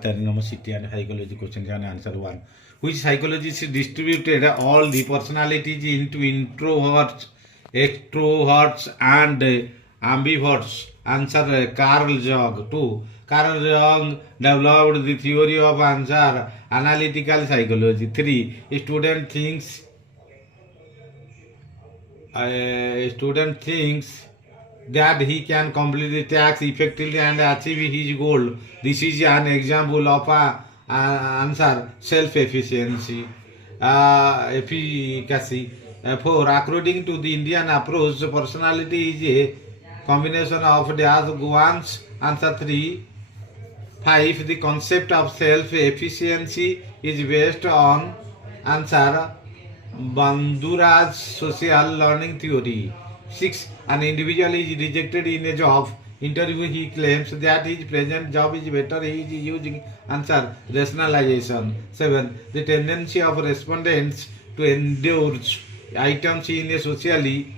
Autonomicity and psychology question and answer 1. Which psychologists distributed all the personalities into introverts, extroverts, and ambiverts? Answer Carl Jung. 2. Carl Jung developed the theory of answer analytical psychology. 3. Student thinks that he can complete the task effectively and achieve his goal. This is an example of answer self-efficiency, efficacy. 4. According to the Indian approach, personality is a combination of dash wants. Answer 3. 5. The concept of self-efficiency is based on answer Bandura's social learning theory. 6. An individual is rejected in a job interview. He claims that his present job is better. He is using answer rationalization. 7. The tendency of respondents to endorse items in a socially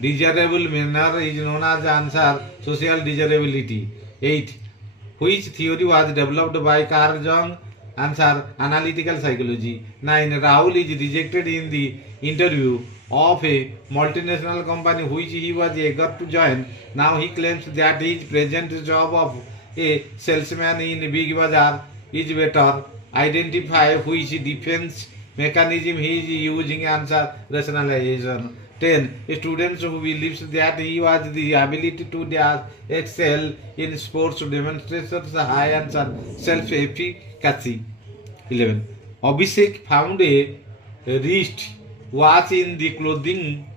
desirable manner is known as answer social desirability. 8. Which theory was developed by Carl Jung? Answer analytical psychology. 9. Rahul is rejected in the interview of a multinational company which he was eager to join. Now he claims that his present job of a salesman in Big Bazaar is better. Identify which defense mechanism he is using. Answer rationalization. 10. Students who believes that he was the ability to excel in sports demonstrates high answer self-efficacy. 11. Abhishek found a wrist watch in the clothing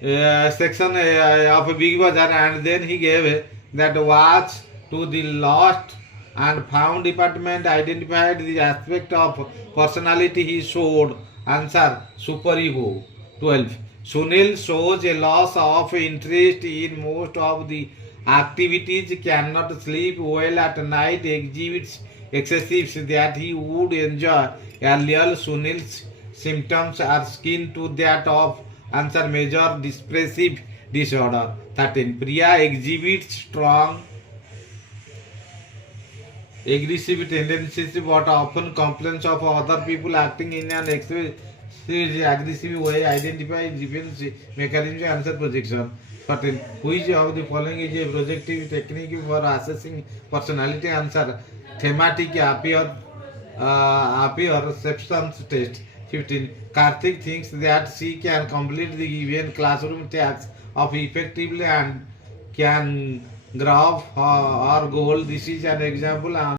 section of Big Bazaar and then he gave that watch to the lost and found department. Identified the aspect of personality he showed. Answer superego. 12. Sunil shows a loss of interest in most of the activities, cannot sleep well at night, exhibits excessives that he would enjoy. Earlier, Sunil's symptoms are akin to that of answer major depressive disorder. 13. Priya exhibits strong aggressive tendencies but often complains of other people acting in an aggressive way. Identify defense mechanism. Answer projection. 14. Which of the following is a projective technique for assessing personality? Answer thematic appear substance test. 15. Karthik thinks that she can complete the given classroom tasks of effectively and can graph her goal. This is an example.